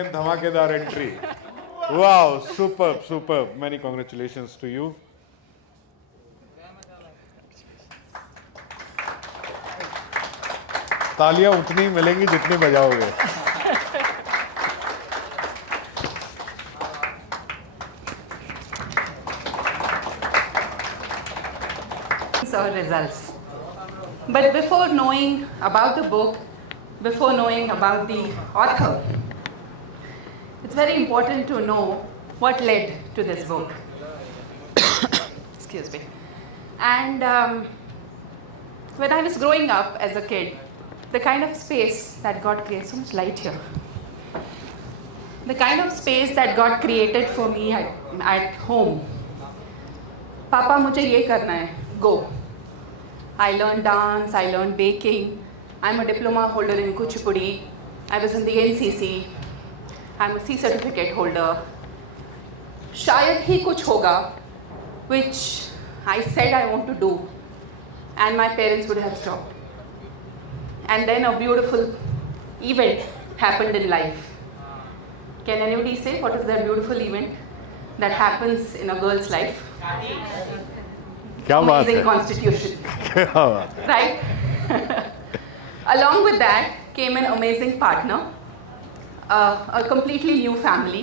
again dhamakedar entry. Wow, superb, superb. Many congratulations to you. तालियां उतनी मिलेंगी जितनी बजाओगे. Or results. But before knowing about the book, before knowing about the author, it's very important to know what led to this book. Excuse me. And when I was growing up as a kid, the kind of space that got created, so much light here, the kind of space that got created for me at home, Papa, मुझे ये करना है, go. I learned dance, I learned baking. I'm a diploma holder in Kuchipudi. I was in the NCC. I'm a C certificate holder. शायद ही कुछ होगा which I said I want to do, and my parents would have stopped. And then a beautiful event happened in life. Can anybody say what is that beautiful event that happens in a girl's life? क्या बात है? Amazing constitution. क्या बात है? Right? Along with that came an amazing partner, a completely new family,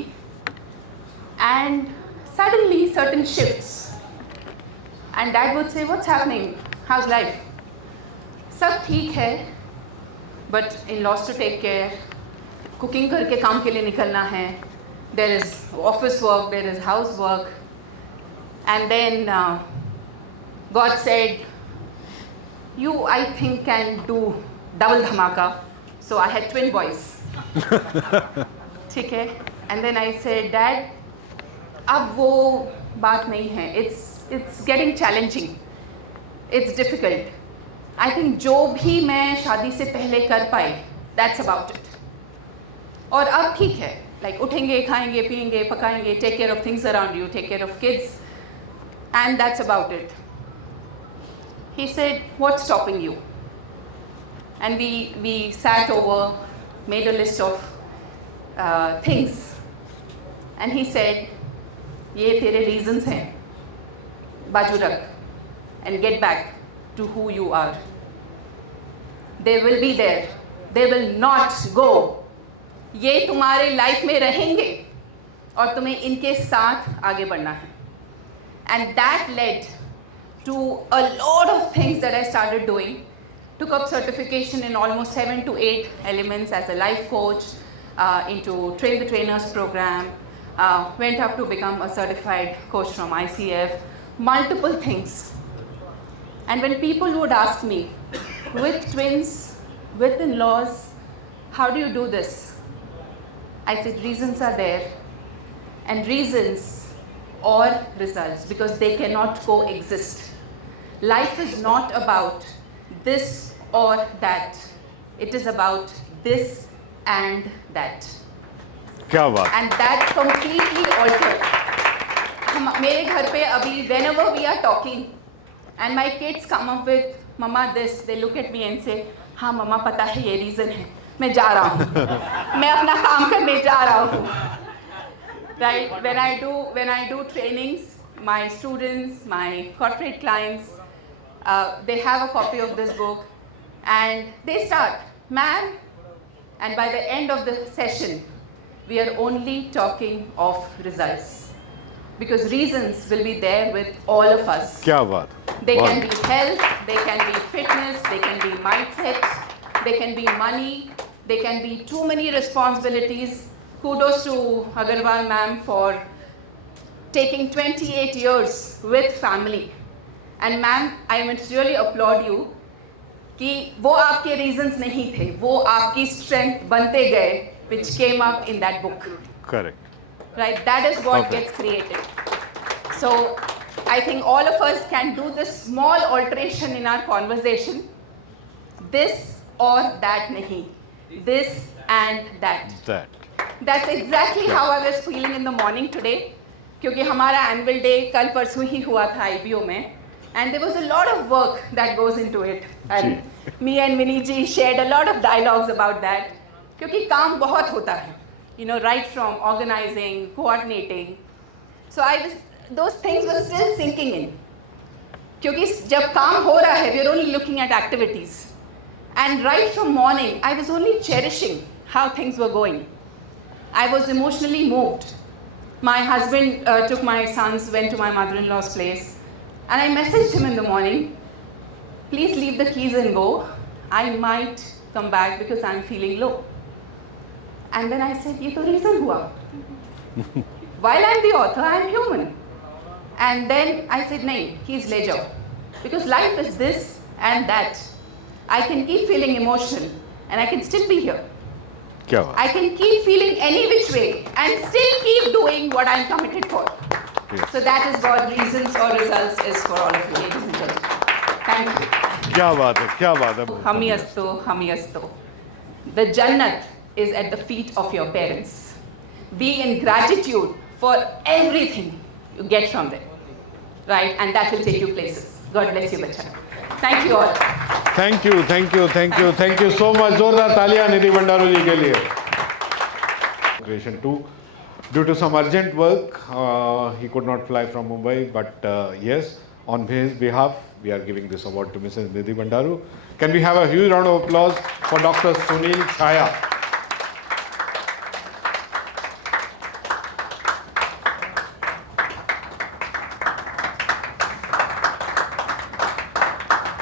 and suddenly certain shifts. And Dad would say, "What's happening? How's life?" सब ठीक है, but in-laws to take care, cooking करके काम के लिए निकलना है, there is office work, there is housework, and then God said, "You, I think, can do double dhamaka." So I had twin boys. ठीक है? And then I said, "Dad, अब वो बात नहीं है. It's getting challenging. It's difficult. I think जो भी मैं शादी से पहले कर पाई, that's about it. और अब ठीक है. Like उठेंगे, खाएंगे, पिएंगे, पकाएंगे, take care of things around you, take care of kids, and that's about it." He said, "What's stopping you?" And we sat over, made a list of things, and he said, "ये तेरे reasons हैं, बाजू रख, and get back to who you are. They will be there. They will not go. ये तुम्हारे life में रहेंगे, और तुम्हें इनके साथ आगे बढ़ना है." And that led to a lot of things that I started doing. Took up certification in almost 7 to 8 elements as a life coach, into Train the Trainers program, went up to become a certified coach from ICF, multiple things. And when people would ask me, with twins, with in-laws, how do you do this? I said, reasons are there, and reasons or results, because they cannot coexist. Life is not about this or that. It is about this and that. क्या बात? And that completely altered. मेरे घर पे अभी whenever we are talking and my kids come up with mama this, they look at me and say, हाँ मम्मा पता है ये reason है, मैं जा रहा हूँ, मैं अपना काम करने जा रहा हूँ. Right? When I do trainings, my students, my corporate clients, they have a copy of this book and they start, "Ma'am," and by the end of the session, we are only talking of results, because reasons will be there with all of us. क्या बात? They can be health, they can be fitness, they can be mindset, they can be money, they can be too many responsibilities. Kudos to Agarwal ma'am for taking 28 years with family. And ma'am, I must really applaud you कि वो आपके reasons नहीं थे, वो आपकी strength बनते गए, which came up in that book. Correct. Right? That is what Okay. gets created. So I think all of us can do this small alteration in our conversation. This or that nahi. This and that. That. That's exactly how I was feeling in the morning today. क्योंकि हमारा annual day कल परसों ही हुआ था IBO में. And there was a lot of work that goes into it. And me and Minnie ji shared a lot of dialogues about that. क्योंकि काम बहुत होता है. right from organizing, coordinating. So those things were still sinking in. क्योंकि जब काम हो रहा है, we are only looking at activities. And right from morning, I was only cherishing how things were going. I was emotionally moved. My husband took my sons, went to my mother-in-law's place, and I messaged him in the morning, please leave the keys and go. I might come back because I'm feeling low. And then I said, ये तो reason हुआ. While I'm the author, I'm human. And then I said, nahin, keys le jao. Because life is this and that. I can keep feeling emotional and I can still be here. क्या बात? I can keep feeling any which way and still keep doing what I'm committed for. Yes. So that is what reasons or results is for all of you, ladies and gentlemen. Thank you. क्या बात है? क्या बात है? Hami asto. The Jannat is at the feet of your parents. Be in gratitude for everything you get from them. Right? And that will take you places. God bless you, bacha. Thank you all. Thank you so much. जोरदार तालियां निधि भंडारू जी के लिए. Creation 2. Due to some urgent work, he could not fly from Mumbai, but yes, on his behalf, we are giving this award to Mrs. Nidhi Bhandaru. Can we have a huge round of applause for Dr. Sunil Chhaya?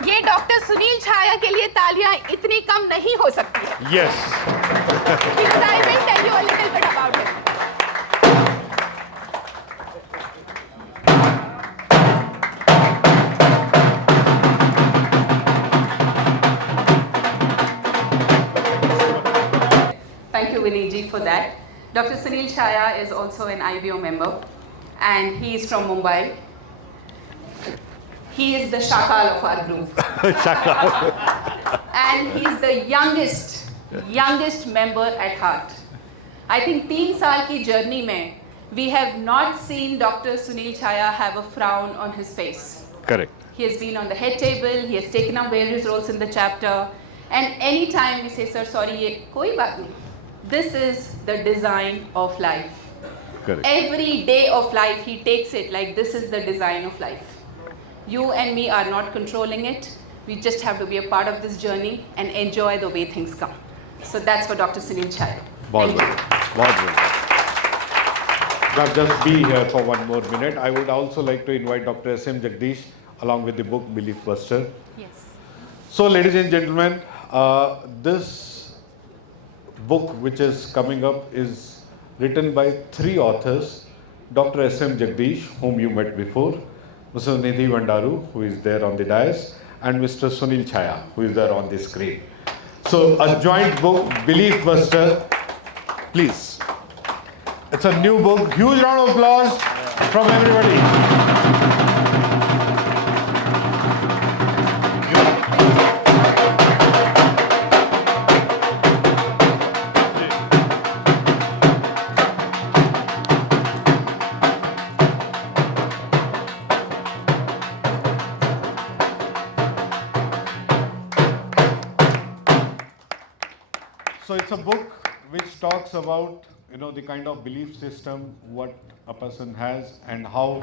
ये doctor Sunil छाया के लिए तालियां इतनी कम नहीं हो सकती है. Yes. Because I will tell you a little bit about him. Thank you, Vinny ji, for that. Dr. Sunil Chhaya is also an IBO member, and he is from Mumbai. He is the Shakal of our group. And he is the youngest member at heart. I think 3 साल की journey में, we have not seen Dr. Sunil Chhaya have a frown on his face. Correct. He has been on the head table, he has taken up various roles in the chapter, and anytime we say, sir, sorry, ye koi baat nahi. This is the design of life. Correct. Every day of life, he takes it like this is the design of life. You and me are not controlling it. We just have to be a part of this journey and enjoy the way things come. So that's for Dr. Sunil Chhaya. बहुत बढ़िया. Now just be here for one more minute. I would also like to invite Dr. S.M. Jagdish along with the book Belief Buster. Yes. So ladies and gentlemen, this book which is coming up is written by 3 authors. Dr. S.M. Jagdish, whom you met before, Mrs. Nidhi Bhandaru, who is there on the dais, and Mr. Sunil Chhaya, who is there on the screen. So a joint book, Belief Buster, please. It's a new book. Huge round of applause from everybody. So it's a book which talks about, the kind of belief system, what a person has and how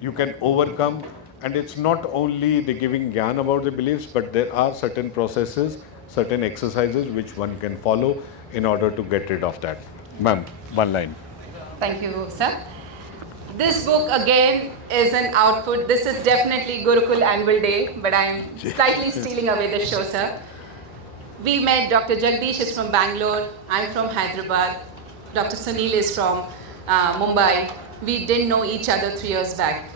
you can overcome. And it's not only the giving gyan about the beliefs, but there are certain processes, certain exercises which one can follow in order to get rid of that. Ma'am, one line. Thank you, sir. This book again is an output. This is definitely Gurucool Annual Day, but I am slightly stealing away the show, sir. We met. Dr. Jagdish is from Bangalore. I'm from Hyderabad. Dr. Sunil is from Mumbai. We didn't know each other 3 years back.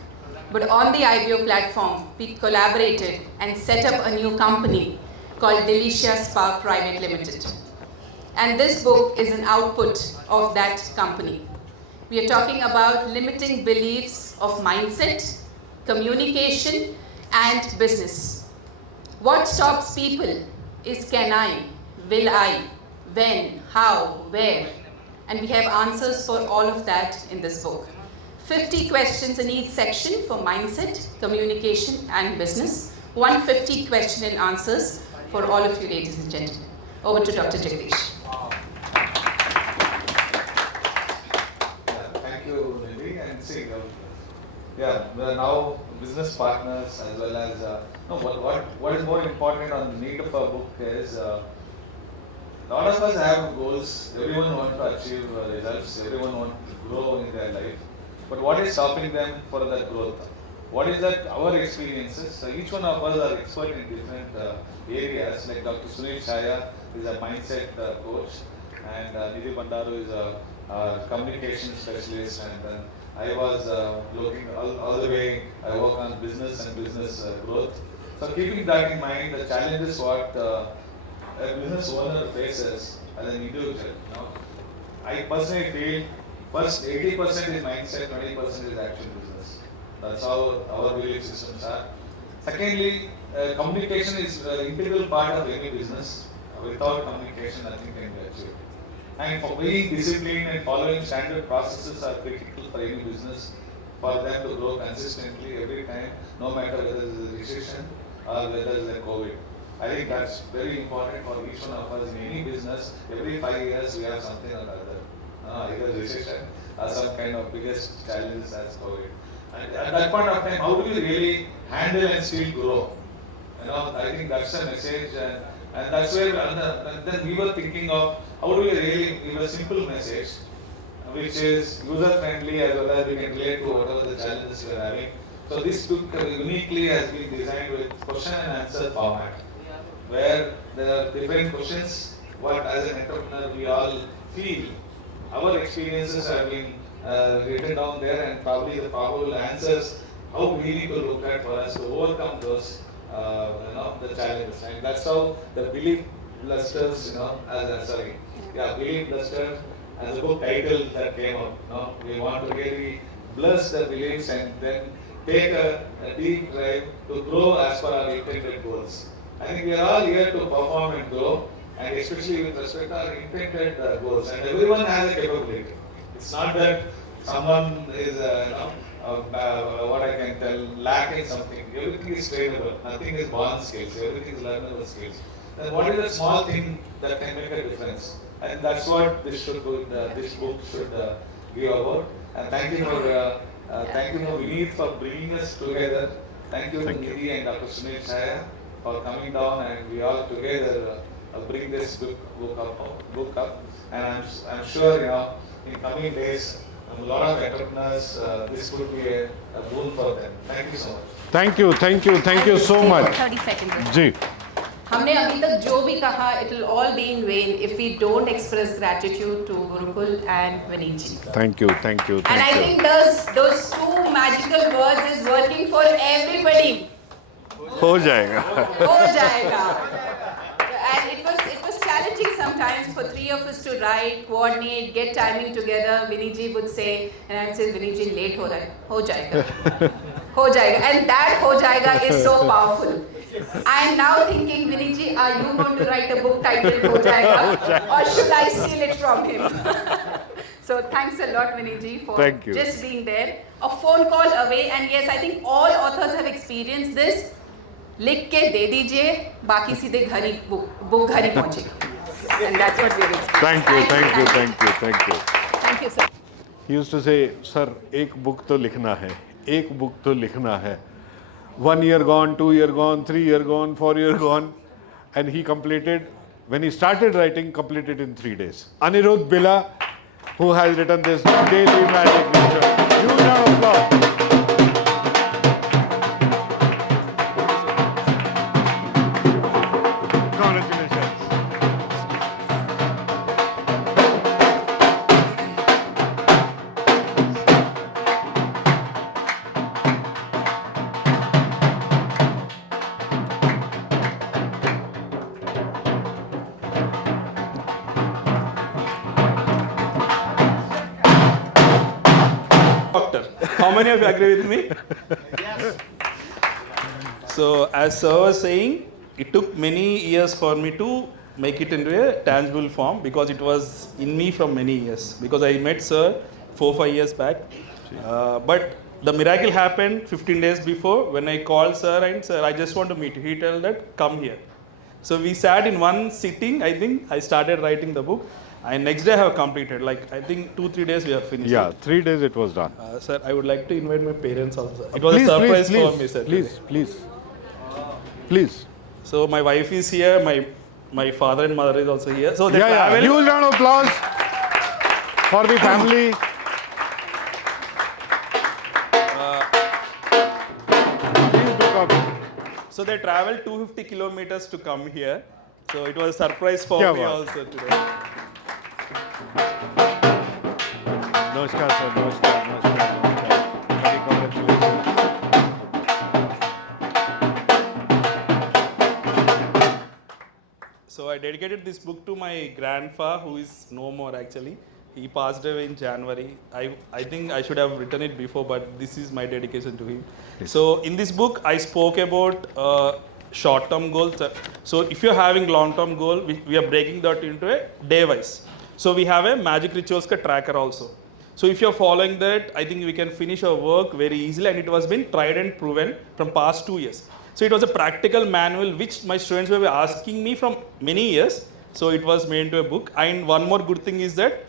But on the IBO platform, we collaborated and set up a new company called Delicious Spa Private Limited. And this book is an output of that company. We are talking about limiting beliefs of mindset, communication, and business. What stops people is can I, will I, when, how, where. And we have answers for all of that in this book. 50 questions in each section for mindset, communication, and business. 150 question and answers for all of you ladies and gentlemen. Over to Dr. Jagdish. and see, yeah, we are now business partners as well as, no, what is more important on the need of a book is, a lot of us have goals, everyone wants to achieve results, everyone wants to grow in their life. But what is stopping them for that growth? What is that our experiences? So each one of us are expert in different areas. Like Dr. Sunil Chaya is a mindset coach, and Nidhi Bandaru is a communication specialist, and then I was looking all the way, I work on business and business growth. So keeping that in mind, the challenge is what a business owner faces as an individual. I personally feel first 80% is mindset, 20% is actual business. That's how our belief systems are. Secondly, communication is an integral part of any business. Without communication, nothing can be achieved. And for being disciplined and following standard processes are critical for any business, for them to grow consistently every time, no matter whether it is a recession or whether it is a COVID. I think that's very important for each one of us in any business. Every 5 years we have something or other, either recession or some kind of biggest challenges as COVID. And at that point of time, how do you really handle and still grow? I think that's a message, and that's where then we were thinking of how do we really give a simple message which is user friendly as well as we can relate to whatever the challenges we are having. So this book uniquely has been designed with question and answer format, where there are different questions, what as an entrepreneur we all feel. Our experiences have been written down there, and probably the probable answers, how we need to look at for us to overcome those the challenges. And that's how the Belief Blusters, Belief Blusters as a book title that came up. We want to really bless the beliefs and then take a deep dive to grow as per our intended goals. I think we are all here to perform and grow, and especially with respect to our intended goals. And everyone has a capability. It's not that someone is, what I can tell, lacking something. Everything is trainable. Nothing is born skills. Everything is learnable skills. Then what is the small thing that can make a difference? And that's what this book should give about. And thank you for Vineet for bringing us together. Thank you to Nidhi and Dr. Sunil Chaya for coming down, and we all together bring this book up. And I'm sure in coming days, a lot of entrepreneurs, this could be a boon for them. Thank you so much. Thank you so much. 30 seconds. जी. हमने अभी तक जो भी कहा, it will all be in vain if we don't express gratitude to Gurucool and Vineet ji. Thank you. And I think those two magical words is working for everybody. हो जाएगा. And it was challenging sometimes for three of us to write, coordinate, get timing together. Vineet ji would say, and I'd say, Vineet ji, late हो रहा है, हो जाएगा. And that हो जाएगा is so powerful. I am now thinking, Vineet ji, are you going to write a book titled Ho Jayega, or should I steal it from him? So thanks a lot, Vineet ji, for just being there. A phone call away, and yes, I think all authors have experienced this. लिख के दे दीजिए, बाकी सीधे घर ही book घर ही पहुंचेगी. And that's what we've experienced. Thank you. Thank you, sir. He used to say, sir, एक book तो लिखना है. 1 year gone, 2 year gone, 3 year gone, 4 year gone, and he completed, when he started writing, completed in 3 days. Anirudh Bila, who has written this Daily Magic Nature. Huge round of applause. Congratulations. How many of you agree with me? Yes. So, as sir was saying, it took many years for me to make it into a tangible form because it was in me from many years. Because I met sir 4-5 years back. But the miracle happened 15 days before when I called sir and sir, I just want to meet you. He told that, come here. So we sat in one sitting, I think I started writing the book. And next day I have completed. Like I think 2-3 days we have finished. Yeah, it. 3 days it was done. Sir, I would like to invite my parents also. It was Please, a surprise please, for me, sir. please, today. please, please. So my wife is here. My father and mother is also here. So they Yeah, travel. huge round of applause for the family. Please do come. So they traveled 250 kilometers to come here. So it was a surprise for Kya me baat. also today. Namaskar, sir. Namaskar, namaskar, namaskar. Many congratulations. So I dedicated this book to my grandpa, who is no more actually. He passed away in January. I think I should have written it before, but this is my dedication to him. So in this book, I spoke about short-term goals. So if you're having long-term goal, we are breaking that into a day-wise. So we have a magic rituals tracker also. So if you're following that, I think we can finish our work very easily, and it was been tried and proven from past 2 years. So it was a practical manual which my students were asking me from many years. So it was made into a book. And one more good thing is that,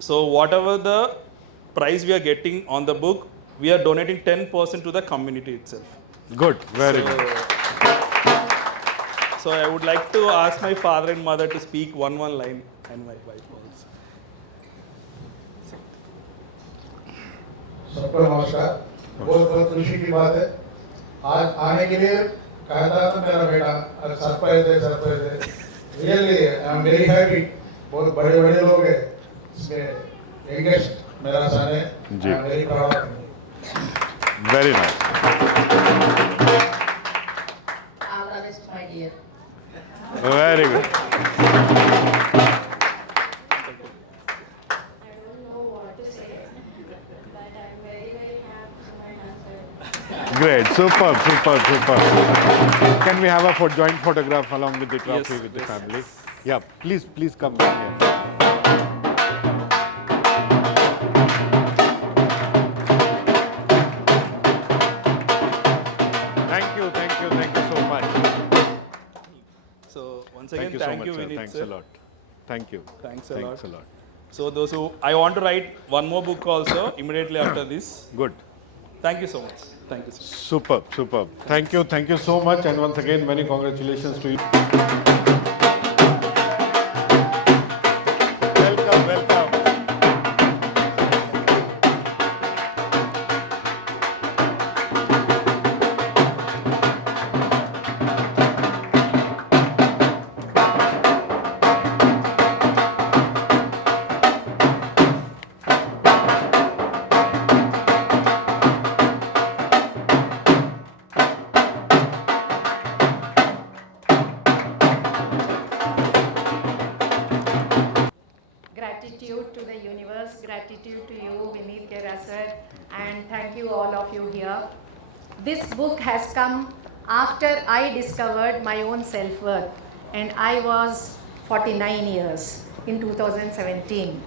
so whatever the price we are getting on the book, we are donating 10% to the community itself. Good, very good. So I would like to ask my father and mother to speak one line, and my wife also. सबको नमस्कार। बहुत बहुत खुशी की बात है आज आने के लिए कहा था मेरा बेटा सरप्राइज है really I am very happy बहुत बड़े बड़े लोग हैं इसमें यंगेस्ट मेरा सन है I am very proud of him Very nice. All the best, my dear. Very good. I don't know what to say, but I'm very, very happy for my husband. Great, superb, superb, superb. Can we have a joint photograph along with the trophy Yes, with the yes. family? Yeah, please come down here. Thank you so much. So once again, Thank thank you you, so much, sir. Vinit, Thanks sir. a lot. Thank you. Thanks a Thanks lot. a lot. So those who, I want to write one more book also immediately after this. Good. Thank you so much. Thank you so much. Superb, superb. Thank you so much, and once again, many congratulations to you. Welcome, welcome. Gratitude to the universe, gratitude to you, Vinit Terasar, and thank you all of you here. This book has come after I discovered my own self-worth, and I was 49 years in 2017.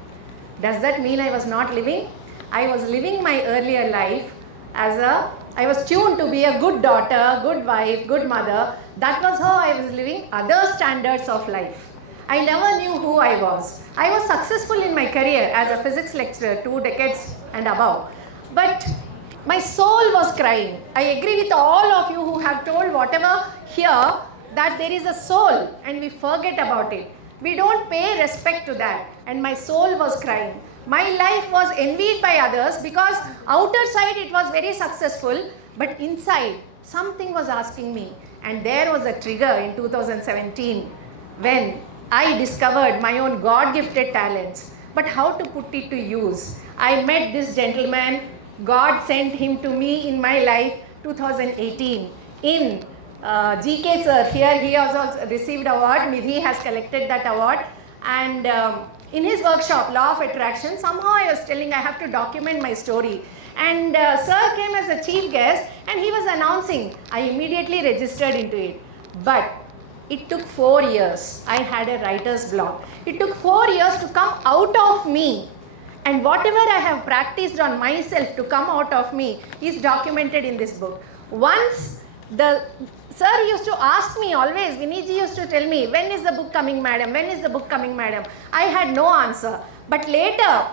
Does that mean I was not living? I was living my earlier life I was tuned to be a good daughter, good wife, good mother. That was how I was living other standards of life. I never knew who I was. I was successful in my career as a physics lecturer 2 decades and above. But my soul was crying. I agree with all of you who have told whatever here that there is a soul and we forget about it. We don't pay respect to that. And my soul was crying. My life was envied by others because outer side it was very successful, but inside something was asking me. And there was a trigger in 2017 when I discovered my own God-gifted talents, but how to put it to use. I met this gentleman, God sent him to me in my life 2018 in GK sir. Here he has also received award, Nidhi has collected that award, and in his workshop, Law of Attraction, somehow I was telling I have to document my story. And sir came as a chief guest and he was announcing. I immediately registered into it. But it took 4 years. I had a writer's block. It took 4 years to come out of me. And whatever I have practiced on myself to come out of me is documented in this book. Once the Sir used to ask me always, Viniji used to tell me, when is the book coming, madam? When is the book coming, madam? I had no answer. But later,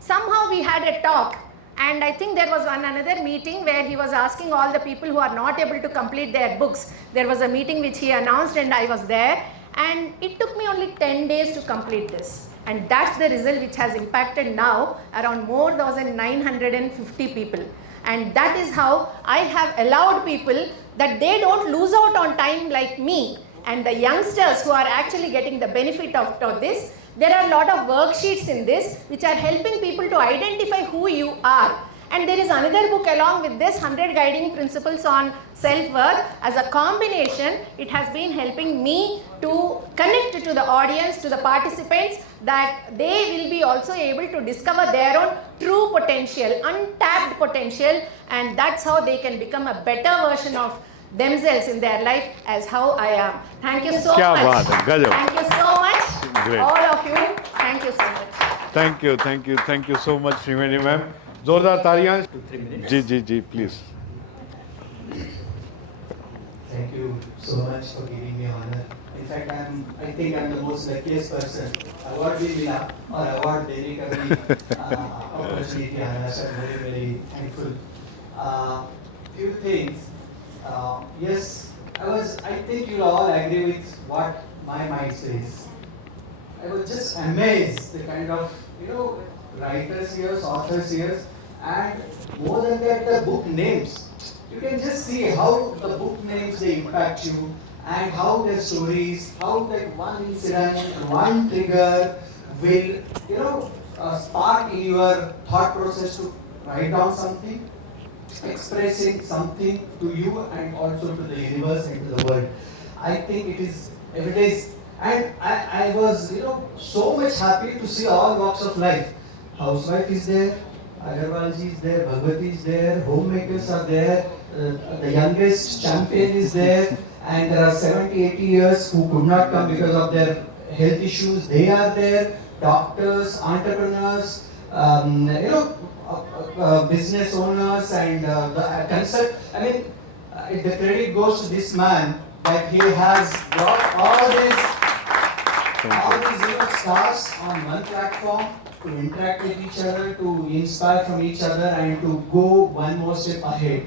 somehow we had a talk, and I think there was another meeting where he was asking all the people who are not able to complete their books. There was a meeting which he announced, and I was there, and it took me only 10 days to complete this. And that's the result which has impacted now around more than 950 people. And that is how I have allowed people that they don't lose out on time like me, and the youngsters who are actually getting the benefit of this. There are a lot of worksheets in this which are helping people to identify who you are. And there is another book along with this, 100 Guiding Principles on Self-Worth. As a combination, it has been helping me to connect to the audience, to the participants, that they will be also able to discover their own true potential, untapped potential, and that's how they can become a better version of themselves in their life as how I am. Thank you so क्या much. बात है, गजब. Thank you so much. Great. All of you. Thank you so much. Thank you so much, Srimani ma'am. जोरदार तालियां. 2-3 minutes. Ji, please. Thank you so much for giving me honor. In fact, I think I'm the most luckiest person. Award भी मिला और award देने का भी opportunity आया. So I'm very, very thankful. Few things. Yes, I think you all agree with what my mind says. I was just amazed the kind of, writers here, authors here, and more than that, the book names. You can just see how the book names, they impact you, and how their stories, how that one incident, one trigger will, spark in your thought process to write down something, expressing something to you and also to the universe and to the world. I think it is every day, and I was, so much happy to see all walks of life. Housewife is there, Agarwalji is there, Bhagwati is there, homemakers are there, the youngest champion is there, and there are 70, 80 years who could not come because of their health issues. They are there, doctors, entrepreneurs, business owners, and the consult. I mean, the credit goes to this man that he has brought all these stars on one platform to interact with each other, to inspire from each other, and to go one more step ahead.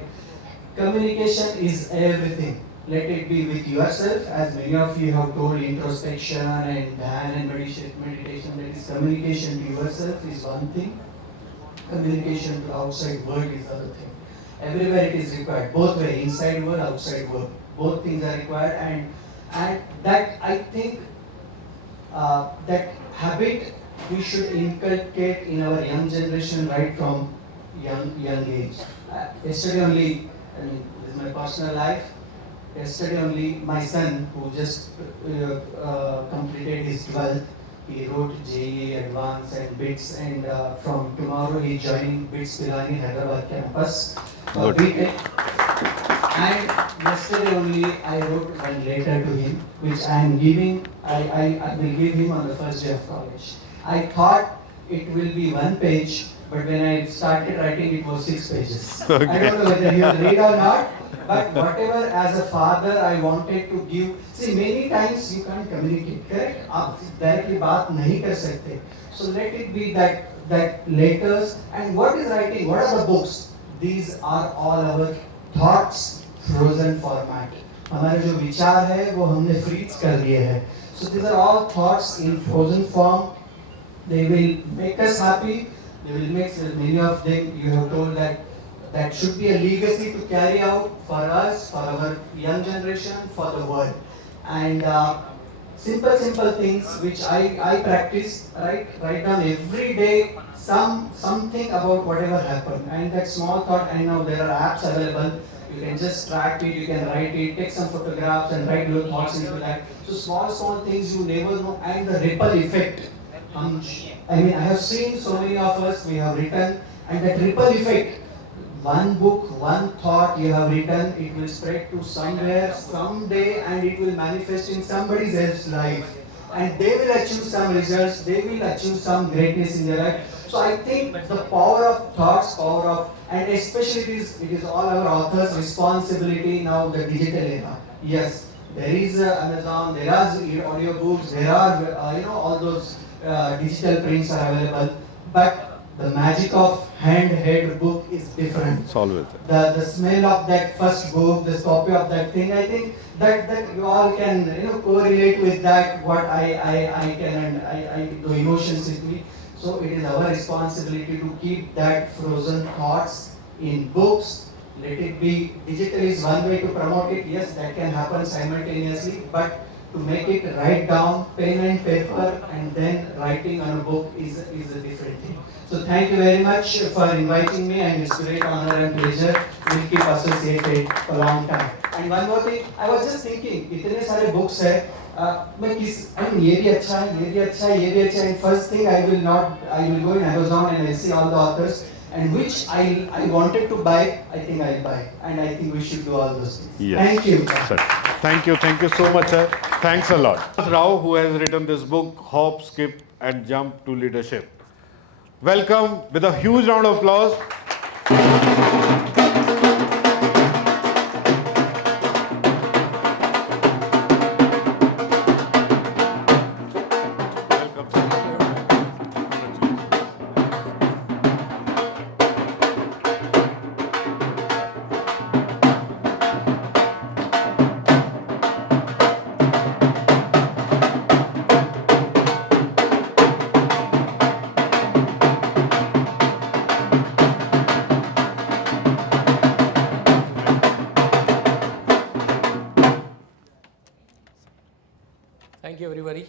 Communication is everything. Let it be with yourself, as many of you have told, introspection and dhyan and meditation. That is, communication to yourself is one thing. Communication to outside world is the other thing. Everywhere it is required, both way, inside world, outside world. Both things are required, and that I think that habit we should inculcate in our young generation right from young age. Yesterday only, this is my personal life. Yesterday only, my son, who just completed his 12th, he wrote JEE Advanced and BITS, and from tomorrow he is joining BITS Pilani Hyderabad campus for BTech. And yesterday only I wrote one letter to him, which I am giving. I will give him on the first day of college. I thought it will be one page, but when I started writing, it was 6 pages. Okay. I don't know whether he will read or not, but whatever, as a father, I wanted to give. See, many times you can't communicate, correct? आप directly बात नहीं कर सकते. So let it be that letters. And what is writing? What are the books? These are all our thoughts, frozen format. हमारे जो विचार है वो हमने freeze कर दिए हैं. So these are all thoughts in frozen form. They will make us happy. They will make many of them. You have told that should be a legacy to carry out for us, for our young generation, for the world. And simple things which I practice. Write down every day something about whatever happened. And that small thought. I know there are apps available. You can just track it, you can write it, take some photographs and write your thoughts into that. So small things you never know, and the ripple effect. I have seen so many of us, we have written, and that ripple effect, one book, one thought you have written, it will spread to somewhere, someday, and it will manifest in somebody else's life. And they will achieve some results, they will achieve some greatness in their life. So I think the power of thoughts, and especially it is all our authors' responsibility now, the digital era. Yes, there is Amazon, there are audiobooks, there are all those digital prints are available, but the magic of handheld book is different. It's always there. The smell of that first book, the copy of that thing, I think that you all can correlate with that, what I can, and the emotions with me. So it is our responsibility to keep that frozen thoughts in books. Let it be, digital is one way to promote it, yes, that can happen simultaneously, but to make it write down, pen and paper, and then writing on a book is a different thing. So thank you very much for inviting me, and it's great honor and pleasure. We'll keep associated for a long time. And one more thing, I was just thinking, इतने सारे books है, मैं ये भी अच्छा है, ये भी अच्छा है, ये भी अच्छा है. And first thing I will go in Amazon and I'll see all the authors, and which I wanted to buy, I think I'll buy, and I think we should do all those things. Yes. Thank you. Sir. Thank you so much, sir. Thanks a lot. Rao, who has written this book, Hop, Skip and Jump to Leadership. Welcome with a huge round of applause. Thank you, everybody.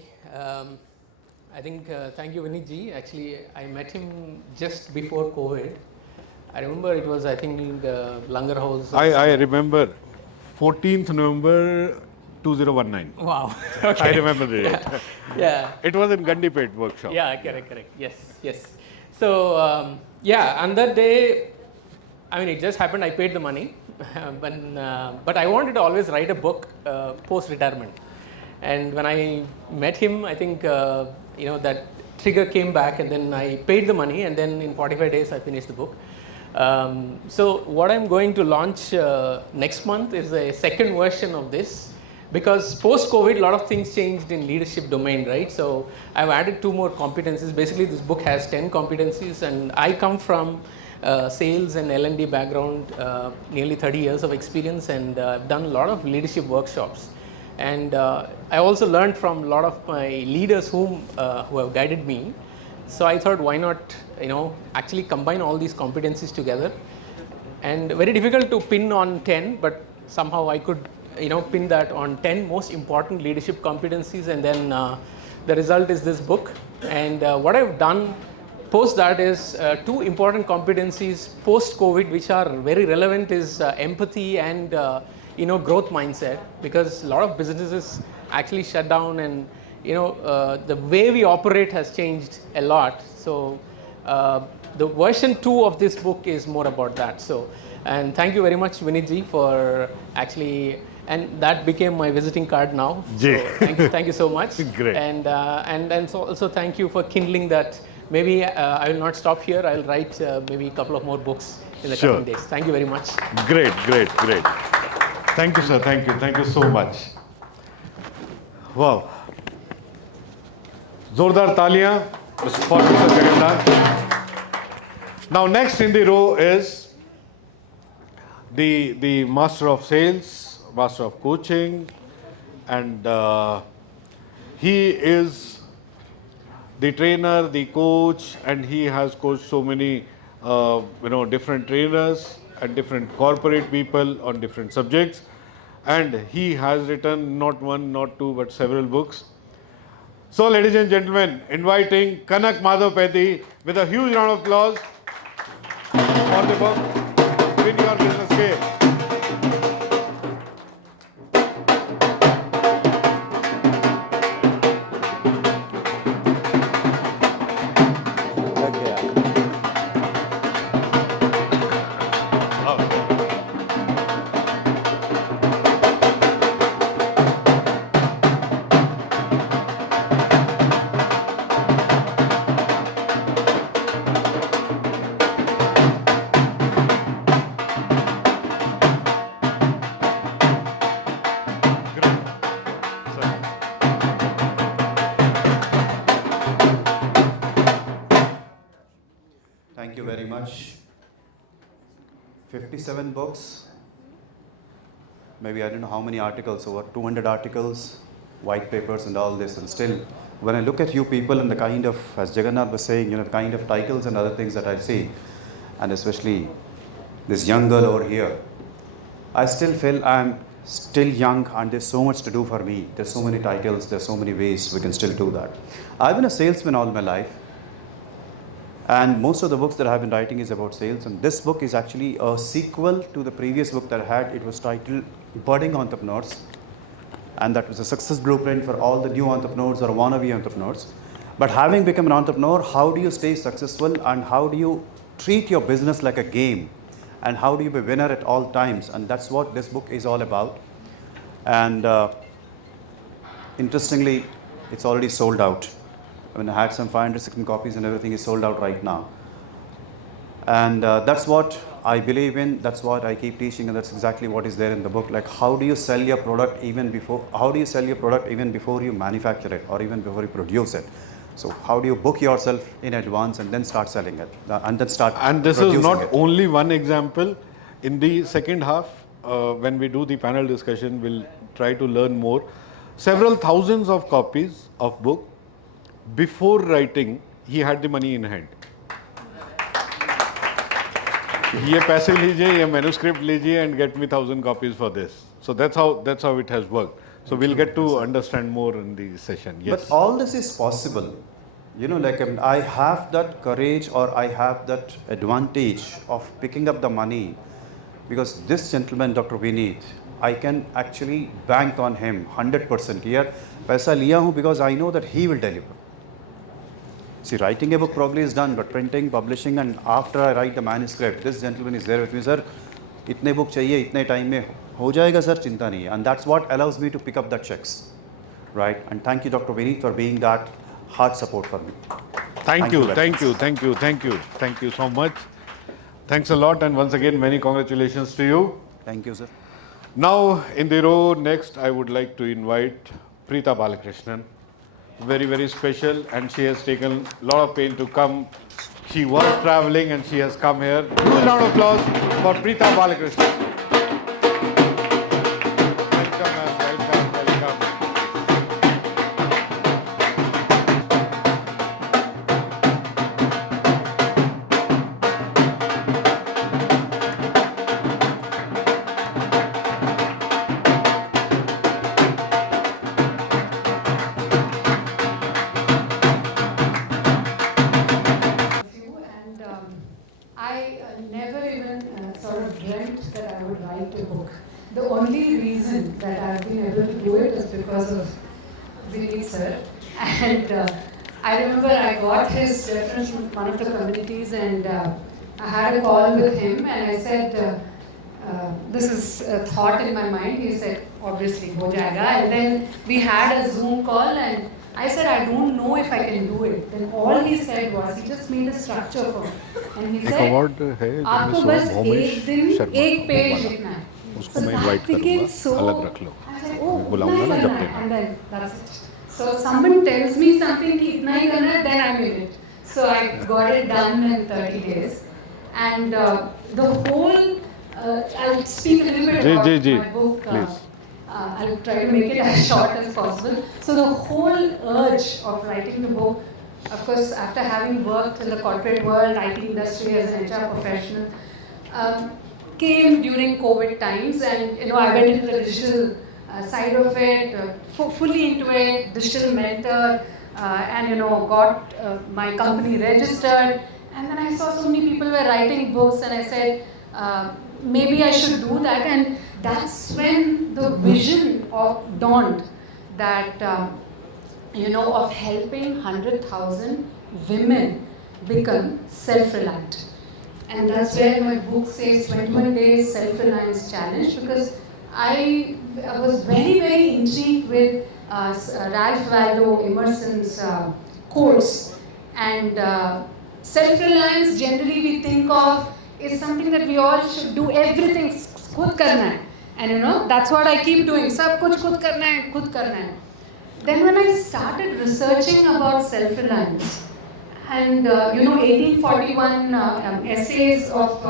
I think thank you, Vinit ji. Actually, I met him just before COVID. I remember it was, I think, Langar House. I remember 14th November 2019. Wow. Okay. I remember it. Yeah. Yeah. It was in Gandipet workshop. Yeah, correct. Yes. So, on that day, I mean, it just happened, I paid the money. But I wanted to always write a book post-retirement. And when I met him, I think, that trigger came back, and then I paid the money, and then in 45 days, I finished the book. So what I'm going to launch next month is a second version of this, because post-COVID, a lot of things changed in leadership domain, right? So I've added 2 more competencies. Basically, this book has 10 competencies, and I come from sales and L&D background, nearly 30 years of experience, and I've done a lot of leadership workshops. And I also learned from a lot of my leaders who have guided me. So I thought, why not, actually combine all these competencies together. And very difficult to pin on 10, but somehow I could, pin that on 10 most important leadership competencies. And then the result is this book. And what I've done post that is 2 important competencies post-COVID, which are very relevant, is empathy and growth mindset, because a lot of businesses actually shut down, and the way we operate has changed a lot. So the version 2 of this book is more about that. So, and thank you very much, Vinit ji, for actually, and that became my visiting card now. So thank you so much. Great. And so also thank you for kindling that. Maybe I will not stop here. I'll write maybe a couple of more books in the coming days. Thank you very much. Great. Thank you, sir. Thank you so much. Wow. Zordar Taliyan for Mr. Jagannath. Now, next in the row is the master of sales, master of coaching, and he is the trainer, the coach, and he has coached so many different trainers and different corporate people on different subjects, and he has written not 1, not 2, but several books. So, ladies and gentlemen, inviting Kanak Madhav Pedhi with a huge round of applause for the book Win Your Business Scale. 57 books, maybe I don't know how many articles, over 200 articles, white papers and all this, and still when I look at you people and the kind of, as Jagannath was saying, the kind of titles and other things that I see, and especially this young girl over here, I still feel I'm still young and there's so much to do for me. There's so many titles, there's so many ways we can still do that. I've been a salesman all my life, and most of the books that I've been writing is about sales, and this book is actually a sequel to the previous book that I had. It was titled Budding Entrepreneurs, and that was a success blueprint for all the new entrepreneurs or wannabe entrepreneurs. But having become an entrepreneur, how do you stay successful, and how do you treat your business like a game, and how do you be a winner at all times? And that's what this book is all about. And interestingly, it's already sold out. I mean, I had some 516 copies and everything is sold out right now. And that's what I believe in, that's what I keep teaching, and that's exactly what is there in the book. Like, how do you sell your product even before, you manufacture it or even before you produce it? So how do you book yourself in advance and then start selling it, and then start And this is not it? only one example. In the second half, when we do the panel discussion, we'll try to learn more. Several thousands of copies of book. Before writing, he had the money in hand. ये पैसे लीजिए, ये manuscript लीजिए and get me 1,000 copies for this. So that's how it has worked. So we'll get to understand more in the session. Yes. But all this is possible. Like I have that courage, or I have that advantage of picking up the money, because this gentleman, Dr. Vineet, I can actually bank on him 100%. Here, paisa liya hu because I know that he will deliver. See, writing a book probably is done, but printing, publishing, and after I write the manuscript, this gentleman is there with me, sir. Itne book chahiye, itne time mein ho jayega, sir, chinta nahi hai. And that's what allows me to pick up the checks, right? And thank you, Dr. Vineet, for being that hard support for me. Thank you so much. Thanks a lot, and once again, many congratulations to you. Thank you, sir. Now, in the row next, I would like to invite Preeta Balakrishnan. Very, very special, and she has taken a lot of pain to come. She was traveling and she has come here. Huge round of applause for Preeta Balakrishnan. Welcome, ma'am. Welcome. I never even sort of dreamt that I would write a book. The only reason that I've been able to do it is because of Vineet sir. And I remember I got his reference from one of the communities, and I had a call with him, and I said, this is a thought in my mind. He said, obviously, ho jayega. And then we had a Zoom call, and I said, I don't know if I can do it. Then all he said was, he just made a structure for me. And he said, आपको बस एक दिन एक page लिखना है. उसको मैं invite करूँगा, अलग रख लो. बुलाऊँगा ना जब तक. And then that's it. So someone tells me something कि इतना ही करना है, then I'm in it. So I got it done in 30 days. And the whole, I'll speak a little bit about my book. Please. I'll try to make it as short as possible. So the whole urge of writing the book, of course, after having worked in the corporate world, IT industry as an HR professional, came during COVID times, and I went into the digital side of it, fully into it, digital mentor, and got my company registered. And then I saw so many people were writing books, and I said, maybe I should do that. And that's when the vision dawned that, of helping 100,000 women become self-reliant. And that's where my book says 21 Days Self-Reliance Challenge, because I was very, very intrigued with Ralph Waldo Emerson's quotes. And self-reliance, generally we think of, is something that we all should do everything khud karna hai. And that's what I keep doing. Sab kuch khud karna hai, khud karna hai. Then when I started researching about self-reliance, and 1841 essays of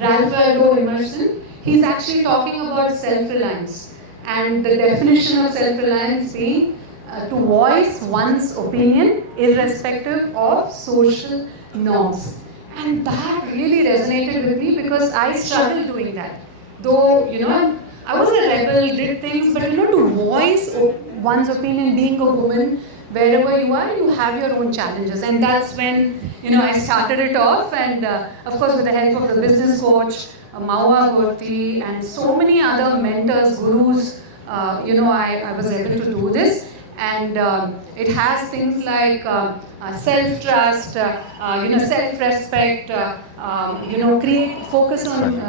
Ralph Waldo Emerson, he's actually talking about self-reliance, and the definition of self-reliance being to voice one's opinion irrespective of social norms. And that really resonated with me because I struggled doing that. Though, I was a rebel, did things, but to voice one's opinion, being a woman, wherever you are, you have your own challenges. And that's when, I started it off, and of course with the help of the business coach, Maua Gorti, and so many other mentors, gurus, I was able to do this. And it has things like self-trust, self-respect, focus on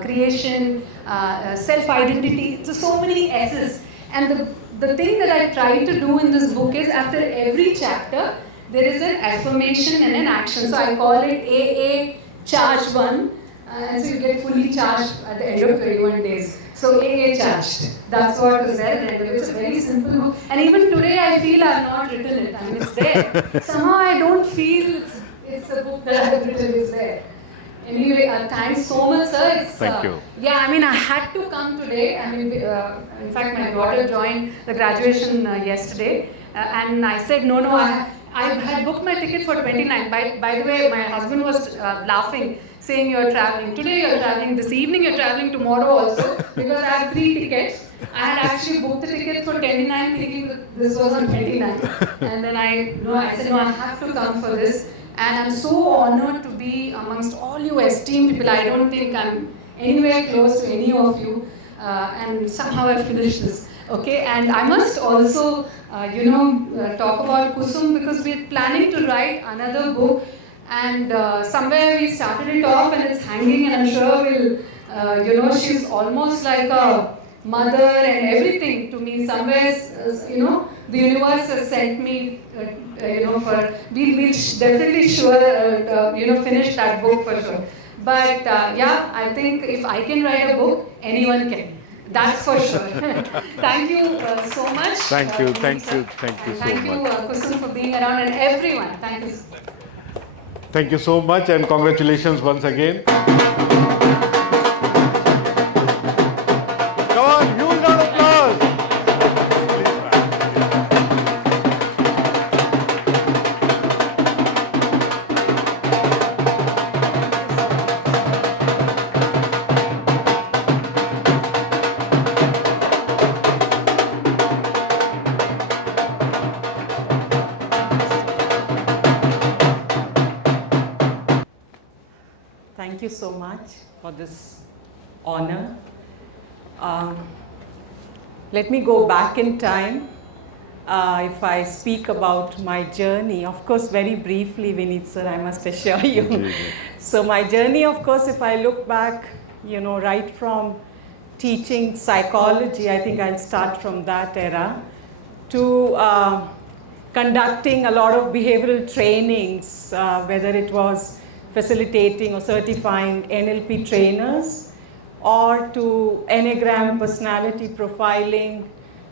creation, self-identity. So many S's. And the thing that I try to do in this book is after every chapter, there is an affirmation and an action. So I call it AA Charge 1. And so you get fully charged at the end of 21 days. So AA charged. That's what was there. And it's a very simple book. And even today I feel I've not written it. I mean, it's there. Somehow I don't feel it's a book that I've written. It's there. Anyway, thanks so much, sir. Thank you. Yeah, I mean, I had to come today. I mean, in fact, my daughter joined the graduation yesterday. And I said, no, I had booked my ticket for 29. By the way, my husband was laughing, saying you're traveling. Today you're traveling, this evening you're traveling, tomorrow also, because I have 3 tickets. I had actually booked the ticket for 29, thinking that this was on 29. And then I said, I have to come for this. And I'm so honored to be amongst all you esteemed people. I don't think I'm anywhere close to any of you. And somehow I finished this. Okay, and I must also, talk about Kusum, because we're planning to write another book. And somewhere we started it off and it's hanging, and I'm sure we'll, she's almost like a mother and everything to me. Somewhere, the universe has sent me, we'll definitely finish that book for sure. But I think if I can write a book, anyone can. That's for sure. Thank you so much. Thank you so much. Thank you, Kusum, for being around, and everyone. Thank you. Thank you so much, and congratulations once again. Come on, huge round of applause. Thank you so much for this honor. Let me go back in time. If I speak about my journey, of course, very briefly, Vineet sir, I must assure you. So my journey, of course, if I look back, right from teaching psychology, I think I'll start from that era, to conducting a lot of behavioral trainings, whether it was facilitating or certifying NLP trainers, or to Enneagram personality profiling.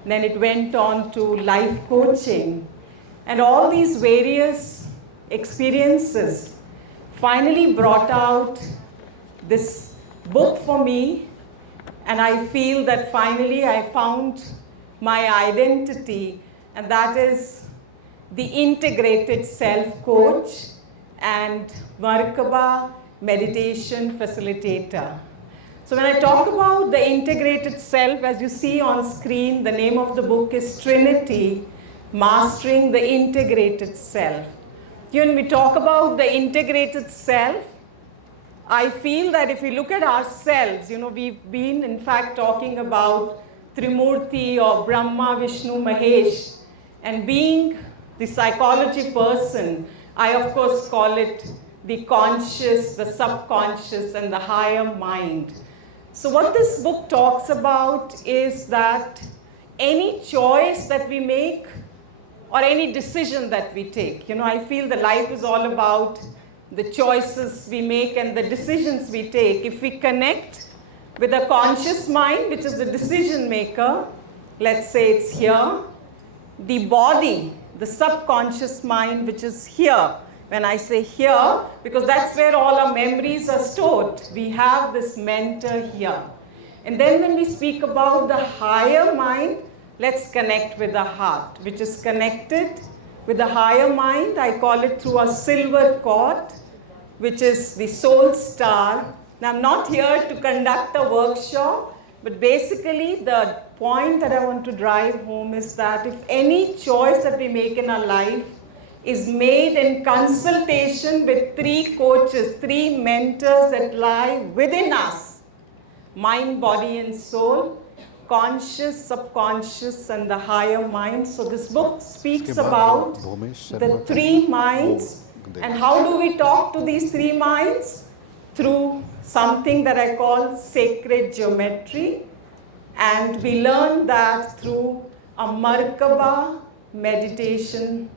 Then it went on to life coaching. And all these various experiences finally brought out this book for me. And I feel that finally I found my identity, and that is the integrated self-coach and Merkaba meditation facilitator. So when I talk about the integrated self, as you see on screen, the name of the book is Trinity, Mastering the Integrated Self. When we talk about the integrated self, I feel that if we look at ourselves, we've been in fact talking about Trimurti or Brahma, Vishnu, Mahesh, and being the psychology person, I of course call it the conscious, the subconscious, and the higher mind. So what this book talks about is that any choice that we make or any decision that we take, I feel that life is all about the choices we make and the decisions we take. If we connect with a conscious mind, which is the decision maker, let's say it's here, the body, the subconscious mind, which is here, When I say here, because that's where all our memories are stored. We have this mentor here. And then when we speak about the higher mind, let's connect with the heart, which is connected with the higher mind. I call it through a silver cord, which is the soul star. Now, I'm not here to conduct a workshop, but basically the point that I want to drive home is that if any choice that we make in our life is made in consultation with 3 coaches, 3 mentors that lie within us, mind, body and soul, conscious, subconscious and the higher mind. So this book speaks about the 3 minds. And how do we talk to these 3 minds? Through something that I call sacred geometry. And we learn that through a Merkaba meditation.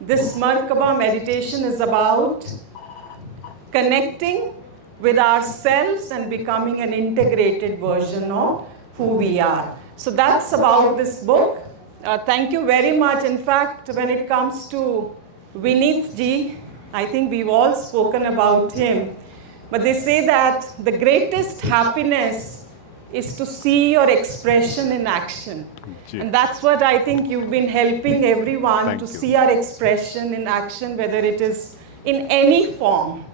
This Merkaba meditation is about connecting with ourselves and becoming an integrated version of who we are. So that's about this book. Thank you very much. In fact, when it comes to Vineet ji, I think we've all spoken about him. But they say that the greatest happiness is to see your expression in action. And that's what I think you've been helping everyone to see our expression in action, whether it is in any form.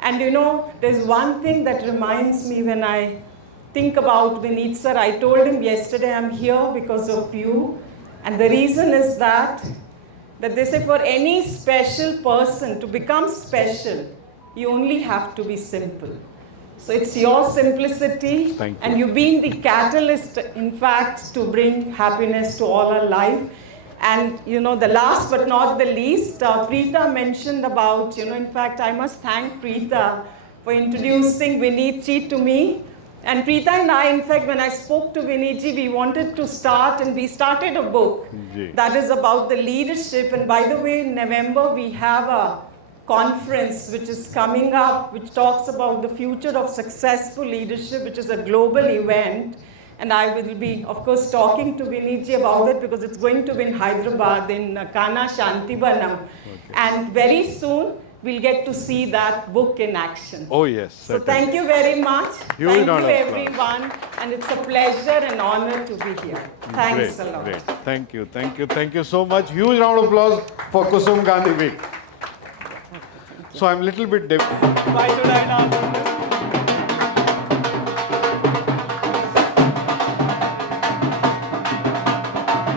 And you know, there's one thing that reminds me when I think about Vineet sir. I told him yesterday, I'm here because of you. And the reason is that they say for any special person to become special, you only have to be simple. So it's your simplicity, and you've been the catalyst, in fact, to bring happiness to all our life. And you know, the last but not the least, Preeta mentioned about, you know, in fact, I must thank Preeta for introducing Vineet ji to me. And Preeta and I, in fact, when I spoke to Vineet ji, we wanted to start, and we started a book that is about the leadership. And by the way, in November, we have a conference which is coming up, which talks about the future of successful leadership, which is a global event. And I will be, of course, talking to Vineet ji about it because it's going to be in Hyderabad, in Kana Shantibanam. And very soon, we'll get to see that book in action. Oh, yes. So thank you very much. Thank you, everyone. And it's a pleasure and honor to be here. Thanks a lot. Great. Thank you. Thank you. Thank you so much. Huge round of applause for Kusum Gandhi Week. So I'm a little bit Why should I not?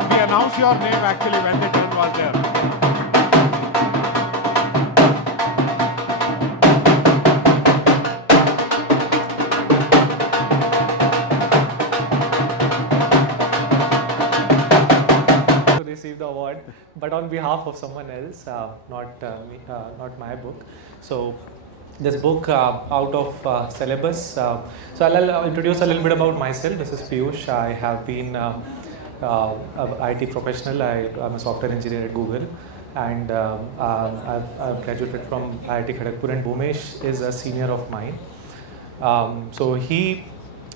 We announce your name actually when the turn was there. Receive the award, but on behalf of someone else, not my book. So this book out of syllabus. So I'll introduce a little bit about myself. This is Piyush. I have been an IT professional. I'm a software engineer at Google, and I've graduated from IIT Kharagpur, and Bhumesh is a senior of mine. So he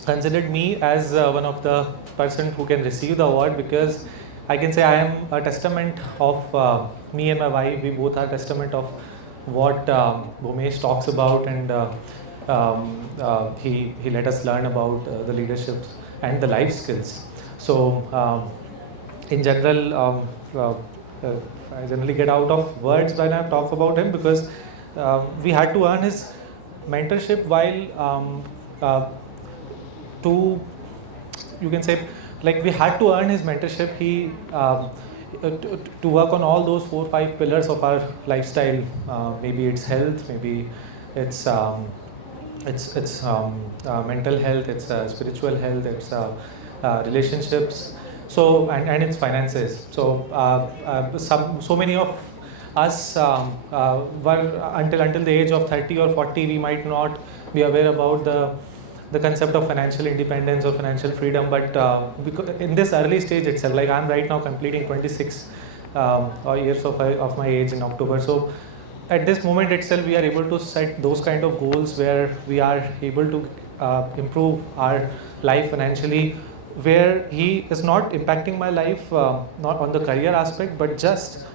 considered me as one of the person who can receive the award, because I can say I am a testament of me and my wife. We both are testament of what Bhumesh talks about, and he let us learn about the leadership and the life skills. So in general, I generally get out of words when I talk about him, because we had to earn his mentorship while you can say, like, we had to earn his mentorship. He to work on all those 4 or 5 pillars of our lifestyle. Maybe it's health, maybe it's mental health, it's spiritual health, it's relationships. So and it's finances. So so many of us were until the age of 30 or 40, we might not be aware about the concept of financial independence or financial freedom, but because in this early stage itself, like I'm right now completing 26 years of my age in October. So at this moment itself, we are able to set those kind of goals where we are able to improve our life financially, where he is not impacting my life not on the career aspect, but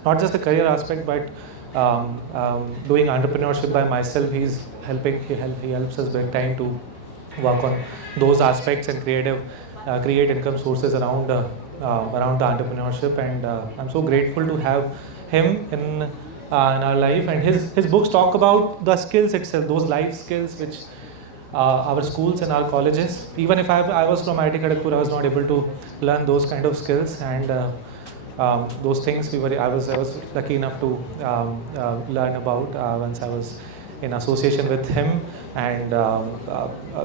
not just the career aspect, but doing entrepreneurship by myself. He's helping. He helps us big time to work on those aspects and create income sources around the entrepreneurship. And I'm so grateful to have him in our life. And his books talk about the skills itself, those life skills which our schools and our colleges. Even if I was from IIT Kharagpur, I was not able to learn those kind of skills, and those things I was lucky enough to learn about once I was in association with him. And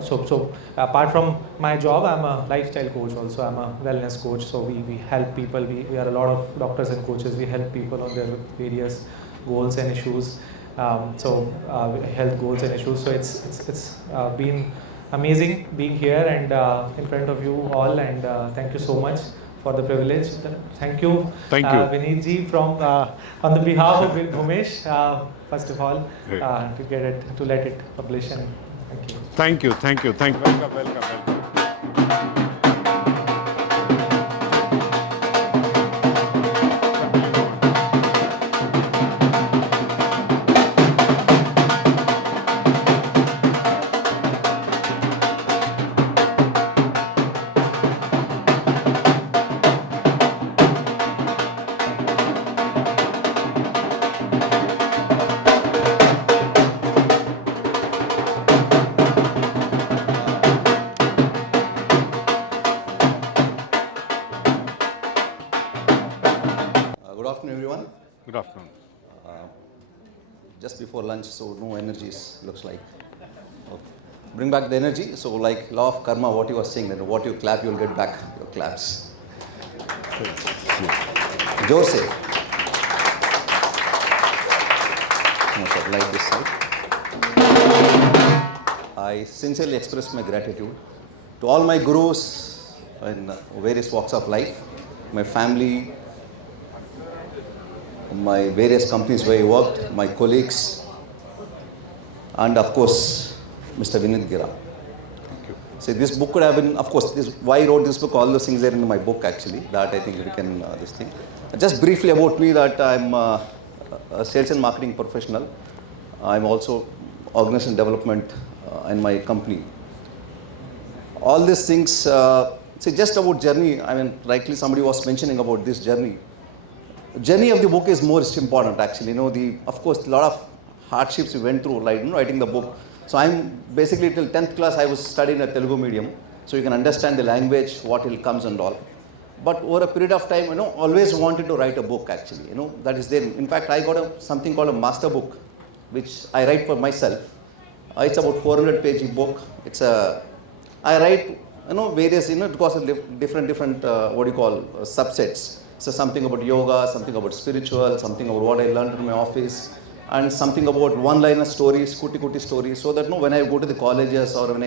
so apart from my job, I'm a lifestyle coach also. I'm a wellness coach. So we help people. We are a lot of doctors and coaches. We help people on their various goals and issues. Health goals and issues. So it's been amazing being here and in front of you all. And thank you so much for the privilege. Thank you, Vineet ji, from on the behalf of Bhumesh, first of all, to let it publish. And thank you. Thank you. Welcome. Good afternoon, everyone. Good afternoon. Just before lunch, so no energies, looks like. Okay. Bring back the energy. So like law of karma, what you were saying, that what you clap, you'll get back your claps. Jor se. Like this side. I sincerely express my gratitude to all my gurus in various walks of life, my family, my various companies where I worked, my colleagues, and of course, Mr. Vineet Gira. Thank you. So this book could have been, of course, why I wrote this book, all those things are in my book actually, that I think we can, this thing. Just briefly about me, that I'm a sales and marketing professional. I'm also organization development in my company. All these things, see just about journey, I mean, rightly somebody was mentioning about this journey. Journey of the book is most important actually. Of course, a lot of hardships we went through, like writing the book. So I'm basically till 10th class I was studying a Telugu medium, so you can understand the language, what it comes and all. But over a period of time, always wanted to write a book actually. That is there. In fact, I got something called a master book, which I write for myself. It's about 400-page book. I write, various, because of different, subsets. So something about yoga, something about spiritual, something about what I learned in my office, and something about one-liner stories, kuti stories, so that when I go to the colleges or when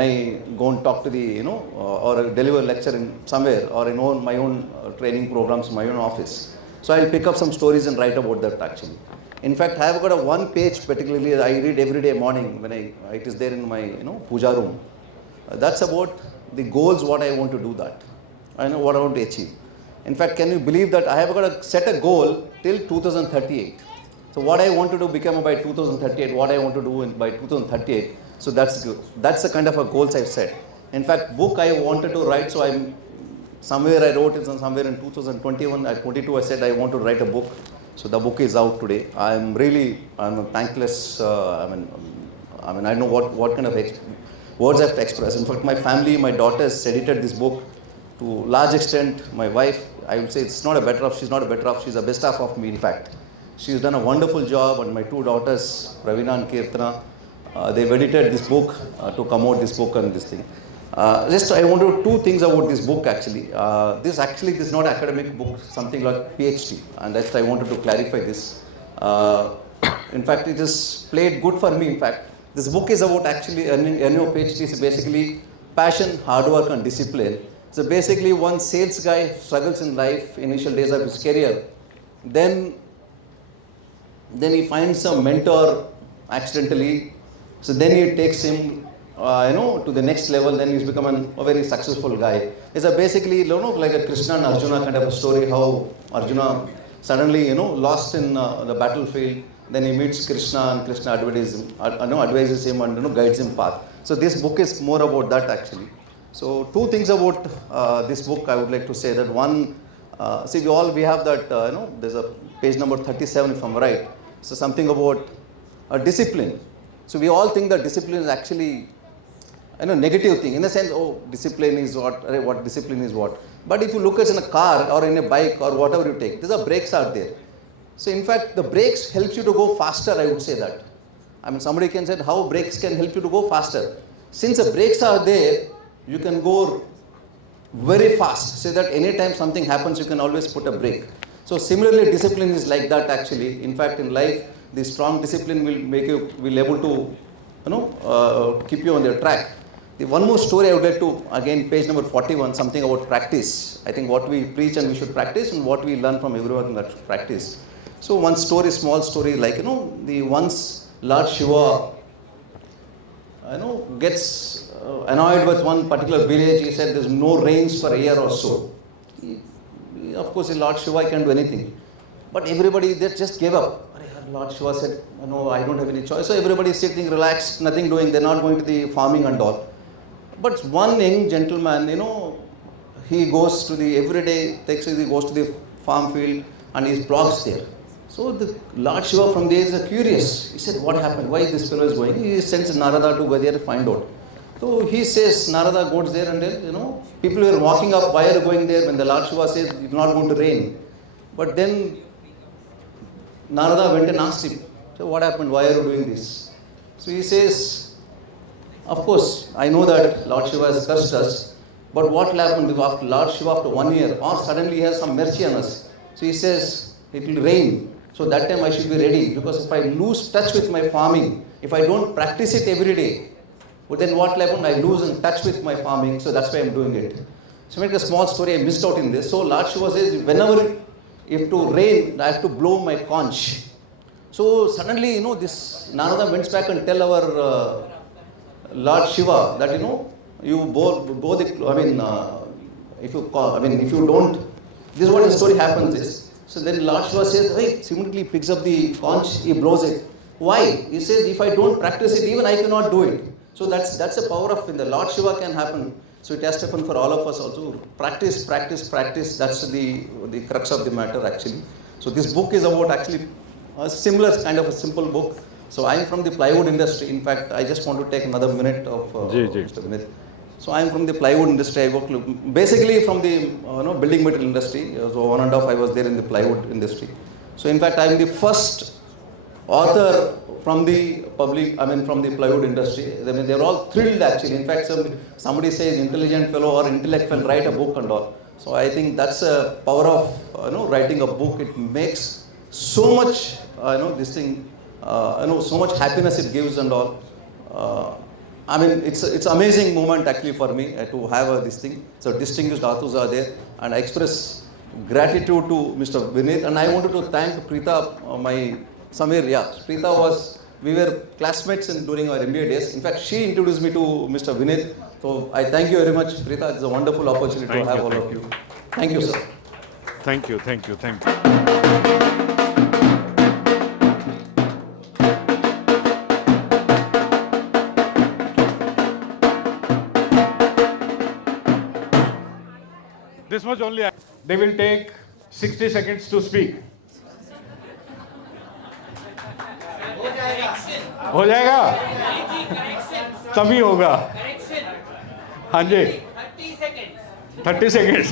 I go and talk to the, or deliver a lecture in somewhere, or in my own training programs in my own office. So I'll pick up some stories and write about that actually. In fact, I have got a one page particularly I read every day morning when it is there in my puja room. That's about the goals, what I want to do that. I know what I want to achieve. In fact, can you believe that I have got to set a goal till 2038. So what I want to do become by 2038, what I want to do by 2038. So that's good. That's the kind of a goals I've set. In fact, book I wanted to write, so I wrote it somewhere in 2021, at 22 I said I want to write a book. So the book is out today. I'm thankless. I know what kind of words I have to express. In fact, my family, my daughters edited this book to large extent. My wife, I would say she's not a better half, she's a best half of me in fact. She's done a wonderful job, and my two daughters, Ravina and Kirtana, they've edited this book to come out this book and this thing. Just I want to two things about this book actually. This is not an academic book, something like PhD, and that's I wanted to clarify this. In fact, it is played good for me. In fact, this book is about actually earning your PhD is basically passion, hard work, and discipline. So basically, one sales guy struggles in life, initial days of his career, then he finds a mentor accidentally. So then he takes him, to the next level. Then he's become a very successful guy. It's basically, like a Krishna and Arjuna kind of a story. How Arjuna suddenly, lost in the battlefield. Then he meets Krishna, and Krishna advises him and guides him path. So this book is more about that actually. So two things about this book I would like to say. That one, see we have that there's a page number 37 if I'm right. So something about discipline. So we all think that discipline is actually negative thing in the sense, oh, discipline is what discipline is what. But if you look at in a car or in a bike or whatever you take, there's a brakes are there. So in fact, the brakes helps you to go faster, I would say that. I mean, somebody can say how brakes can help you to go faster. Since the brakes are there, you can go very fast, so that anytime something happens, you can always put a brake. So similarly, discipline is like that actually. In fact, in life, the strong discipline will able to, keep you on the track. The one more story I would like to, again, page number 41, something about practice. I think what we preach and we should practice, and what we learn from everyone that practice. So one story, small story, like, the once Lord Shiva, gets annoyed with one particular village. He said there's no rains for a year or so. Of course, Lord Shiva can do anything. But everybody, they just gave up. Lord Shiva said, no, I don't have any choice. So everybody is sitting relaxed, nothing doing. They're not going to the farming and all. But one young gentleman, he goes to every day, he goes to the farm field and he blogs there. So the Lord Shiva from there is curious. He said, what happened? Why this fellow is going? He sends Narada to go there to find out. So he says, Narada goes there and then, people were walking up, why are you going there? When the Lord Shiva says, it's not going to rain. But then Narada went and asked him, so what happened? Why are you doing this? So he says, of course, I know that Lord Shiva has cursed us, but what will happen if after Lord Shiva after 1 year, or suddenly he has some mercy on us? So he says, it will rain. So that time I should be ready, because if I lose touch with my farming, if I don't practice it every day, but then what will happen? I lose in touch with my farming, so that's why I'm doing it. So make a small story, I missed out in this. So Lord Shiva says, whenever if to rain, I have to blow my conch. So suddenly, this Narada went back and tell our Lord Shiva that, you both if you don't, this is what the story happens is. So then Lord Shiva says, right, immediately picks up the conch, he blows it. Why? He says, if I don't practice it, even I cannot do it. So that's the power of when the Lord Shiva can happen. So it has to happen for all of us also. Practice, practice, practice. That's the crux of the matter actually. So this book is about actually a similar kind of a simple book. So I am from the plywood industry. In fact, I just want to take another minute of Mr. Vinith. So I am from the plywood industry. I work basically from the building material industry. So 1.5 I was there in the plywood industry. So in fact, I am the first author from the from the plywood industry. They're all thrilled actually. In fact, somebody says intelligent fellow or intellect fellow write a book and all. So I think that's a power of writing a book. It makes so much this thing so much happiness it gives and all. It's amazing moment actually for me to have this thing. So distinguished authors are there, and I express gratitude to Mr. Vinith, and I wanted to thank Preeta, my Samir. Yeah, Preeta we were classmates during our MBA days. In fact, she introduced me to Mr. Vinith. So I thank you very much, Preeta. It's a wonderful opportunity to have all of you. Thank you, sir. Thank you, thank you, thank you. This much only. They will take 60 seconds to speak. हो जाएगा तभी होगा हाँ जी 30 seconds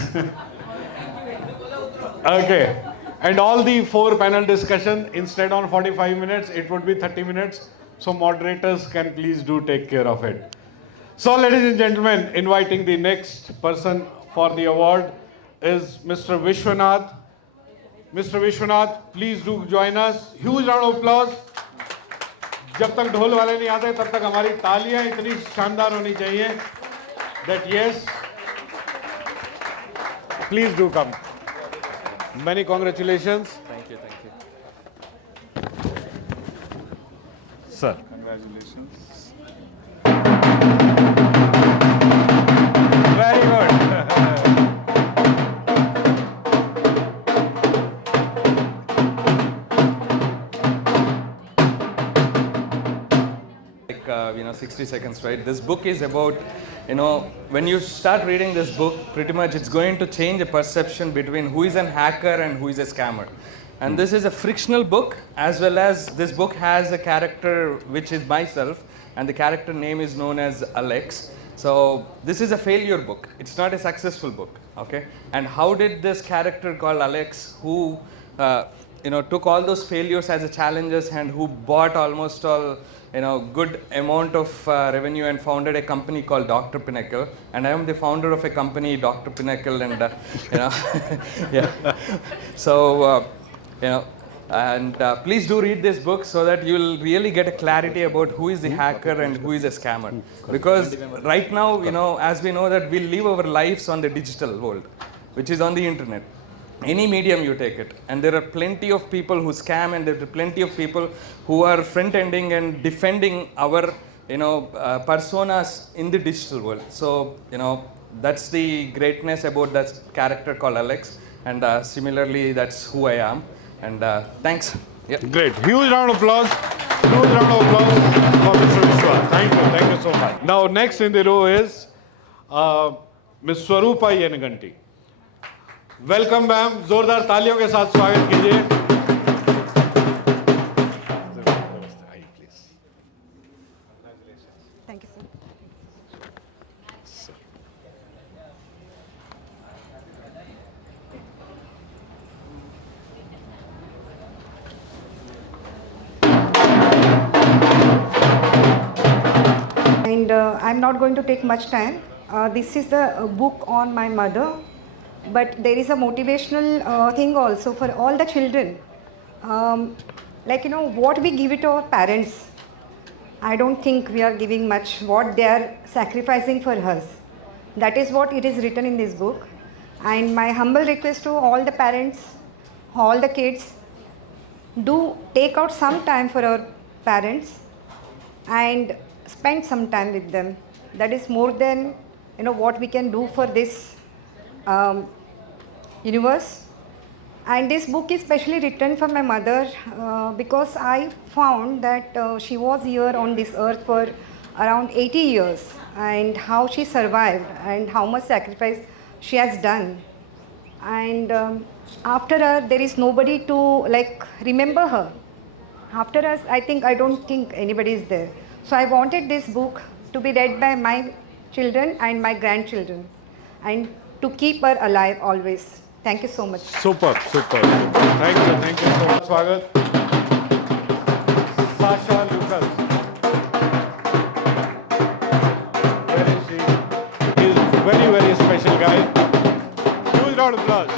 okay, and all the 4 panel discussion instead on 45 minutes it would be 30 minutes, so moderators can please do take care of it. So ladies and gentlemen, inviting the next person for the award is Mr. Vishwanath. Mr. Vishwanath, please do join us. Huge round of applause. जब तक ढोल वाले नहीं आते तब तक हमारी तालियां इतनी शानदार होनी चाहिए that yes, please do come. Many congratulations. Thank you, thank you. Sir. Congratulations. Very good. 60 seconds, right? This book is about, when you start reading this book, pretty much it's going to change the perception between who is an hacker and who is a scammer. And this is a frictional book, as well as this book has a character which is myself, and the character name is known as Alex. So this is a failure book. It's not a successful book, okay? And how did this character called Alex, who took all those failures as a challenges and who bought almost all good amount of revenue and founded a company called Dr. Pinnacle, and I am the founder of a company, Dr. Pinnacle, and yeah. So please do read this book so that you will really get a clarity about who is the hacker and who is a scammer. Because right now, as we know that we live our lives on the digital world, which is on the internet. Any medium you take it, and there are plenty of people who scam, and there are plenty of people who are front-ending and defending our personas in the digital world. So that's the greatness about that character called Alex, and similarly that's who I am. And thanks. Yeah. Great. Huge round of applause. Huge round of applause for Mr. Vishwa. Thank you so much. Now next in the row is Ms. Swarupa Yenaganti. Welcome ma'am, जोरदार तालियों के साथ स्वागत कीजिए. Thank you, sir. And I'm not going to take much time. This is the book on my mother. But there is a motivational thing also for all the children. What we give it to our parents, I don't think we are giving much. What they are sacrificing for us, that is what it is written in this book. And my humble request to all the parents, all the kids, do take out some time for our parents and spend some time with them. That is more than what we can do for this universe. And this book is specially written for my mother because I found that she was here on this earth for around 80 years, and how she survived and how much sacrifice she has done. And after her there is nobody to remember her. After us, I don't think anybody is there. So I wanted this book to be read by my children and my grandchildren, and to keep her alive always. Thank you so much. Super. Thank you so much. Swagat. Sasha Lucas. Where is she? He is a very, very special guy. Huge round of applause.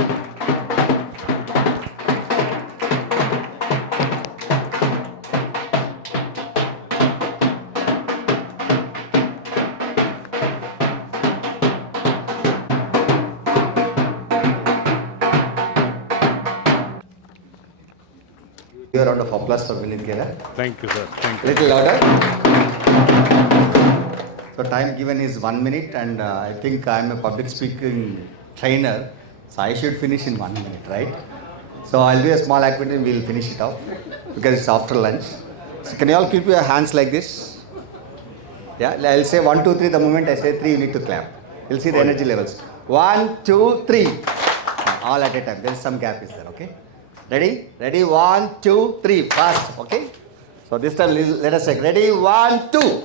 A round of applause for Vinit Gera. Thank you, sir. Thank you. Little louder. So time given is 1 minute, and I think I am a public speaking trainer, so I should finish in 1 minute, right? So I'll do a small activity and we'll finish it off because it's after lunch. So can you all keep your hands like this? Yeah, I'll say 1, 2, 3. The moment I say 3, you need to clap. You'll see the energy levels. 1, 2, 3. All at a time. There is some gap is there, okay? Ready? Ready? 1, 2, 3. Fast. Okay? So this time let us check. Ready? 1, 2.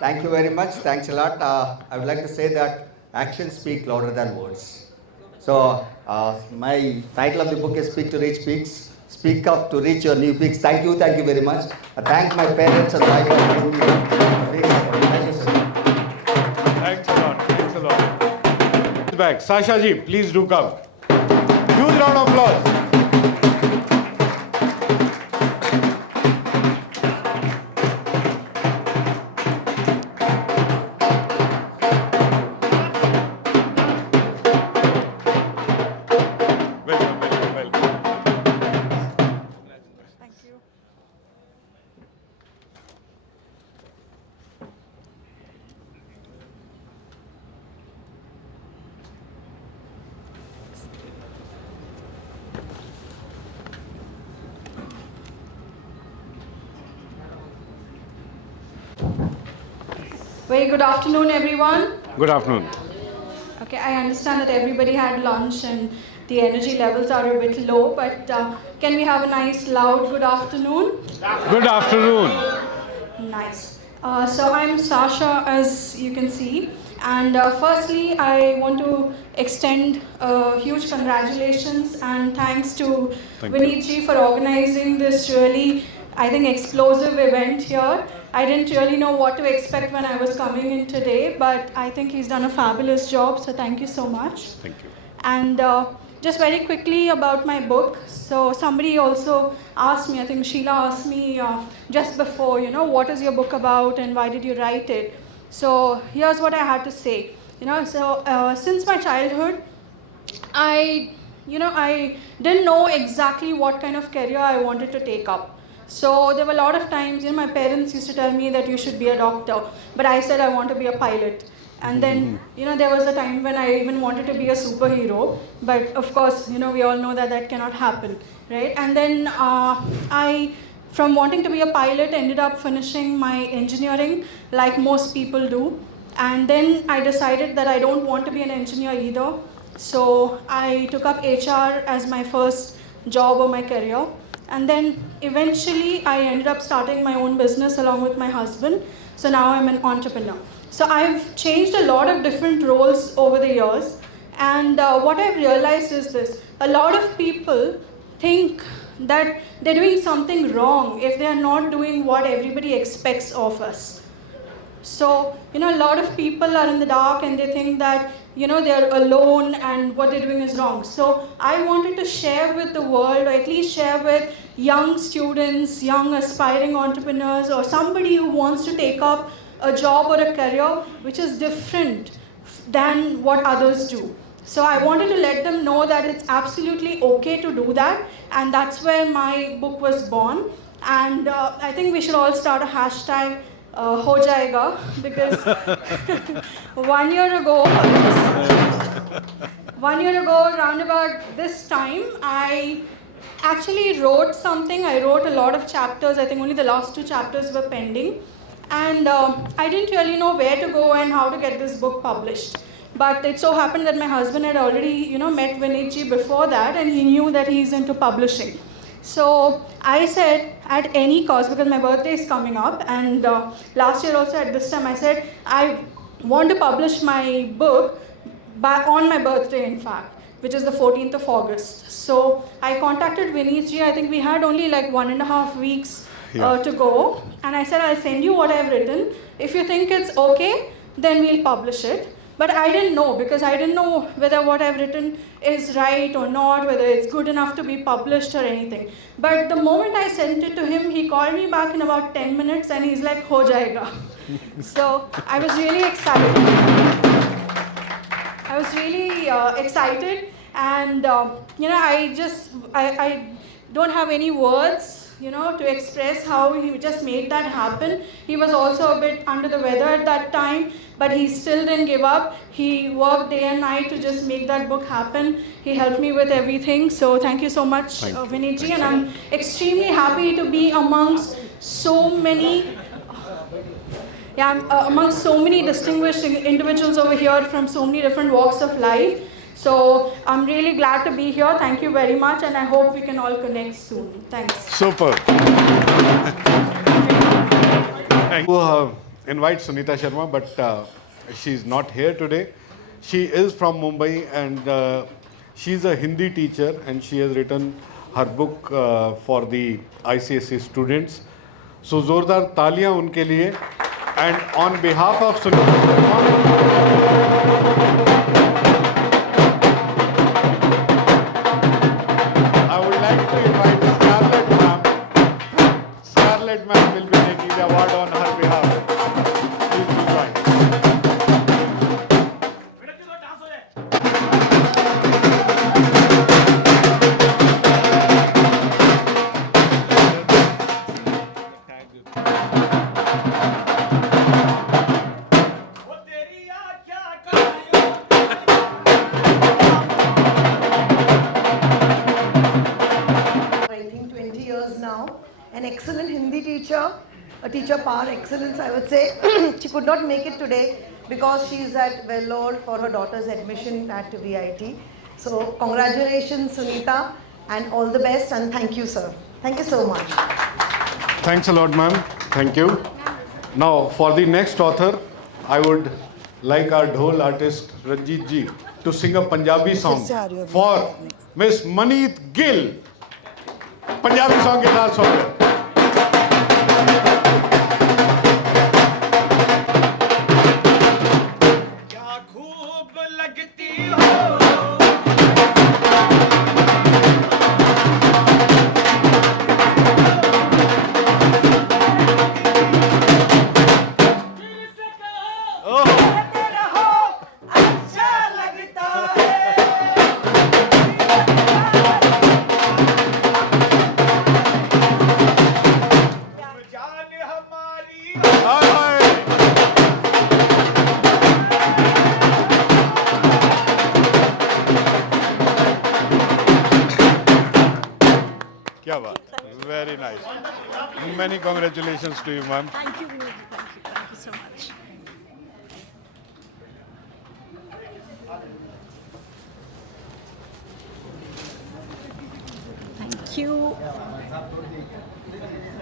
Thank you very much. Thanks a lot. I would like to say that actions speak louder than words. So my title of the book is Speak to Reach Peaks. Speak up to reach your new peaks. Thank you very much. I thank my parents and my family. Thank you, sir. Thanks a lot. Back. Sasha ji, please do come. Huge round of applause. Very good afternoon, everyone. Good afternoon. Okay, I understand that everybody had lunch and the energy levels are a bit low, but can we have a nice, loud good afternoon? Good afternoon. Nice. So I'm Sasha, as you can see. And firstly, I want to extend huge congratulations and thanks to Vineet ji for organizing this really, I think, explosive event here. I didn't really know what to expect when I was coming in today, but I think he's done a fabulous job, so thank you so much. Thank you. And just very quickly about my book. So somebody also asked me, I think Sheila asked me just before, what is your book about and why did you write it? So here's what I had to say. Since my childhood, I didn't know exactly what kind of career I wanted to take up. So there were a lot of times, my parents used to tell me that you should be a doctor, but I said I want to be a pilot. And then, there was a time when I even wanted to be a superhero, but of course, we all know that that cannot happen, right? And then I, from wanting to be a pilot, ended up finishing my engineering like most people do. And then I decided that I don't want to be an engineer either. So I took up HR as my first job or my career. And then eventually I ended up starting my own business along with my husband. So now I'm an entrepreneur. So I've changed a lot of different roles over the years. And what I've realized is this: a lot of people think that they're doing something wrong if they're not doing what everybody expects of us. So, a lot of people are in the dark and they think that, they're alone and what they're doing is wrong. So I wanted to share with the world, or at least share with young students, young aspiring entrepreneurs, or somebody who wants to take up a job or a career which is different than what others do. So I wanted to let them know that it's absolutely okay to do that, and that's where my book was born. And I think we should all start a hashtag, ho jayega, because 1 year ago, around about this time, I actually wrote something. I wrote a lot of chapters. I think only the last 2 chapters were pending. And I didn't really know where to go and how to get this book published. But it so happened that my husband had already, met Vineet ji before that, and he knew that he's into publishing. So I said, at any cost, because my birthday is coming up, and last year also at this time, I said, I want to publish my book on my birthday, in fact, which is the 14th of August. So I contacted Vineet ji. I think we had only like 1.5 weeks to go. And I said, I'll send you what I've written. If you think it's okay, then we'll publish it. But I didn't know, because I didn't know whether what I've written is right or not, whether it's good enough to be published or anything. But the moment I sent it to him, he called me back in about 10 minutes and he's like, ho jayega. So I was really excited. And I don't have any words, to express how he just made that happen. He was also a bit under the weather at that time, but he still didn't give up. He worked day and night to just make that book happen. He helped me with everything. So thank you so much, Vineet ji. And I'm extremely happy to be amongst so many amongst so many distinguished individuals over here from so many different walks of life. So I'm really glad to be here. Thank you very much, and I hope we can all connect soon. Thanks. Super. I invite Sunita Sharma, but she's not here today. She is from Mumbai, and she's a Hindi teacher, and she has written her book for the ICSE students. So जोरदार तालियां उनके लिए. And on behalf of Sunita I would like to invite Scarlett ma'am. Scarlett ma'am will be taking the award on her behalf. Please do join. a teacher par excellence, I would say. She could not make it today because she is at Vellore for her daughter's admission at VIT. So congratulations, Sunita, and all the best, and thank you, sir. Thank you so much. Thanks a lot, ma'am. Thank you. Now, for the next author, I would like our dhol artist Ranjit ji to sing a Punjabi song for Miss Maneet Gill. Punjabi song ke sath song. Kya baat. Very nice. Many congratulations to you, ma'am. Thank you, Vinod. Thank you so much. Thank you.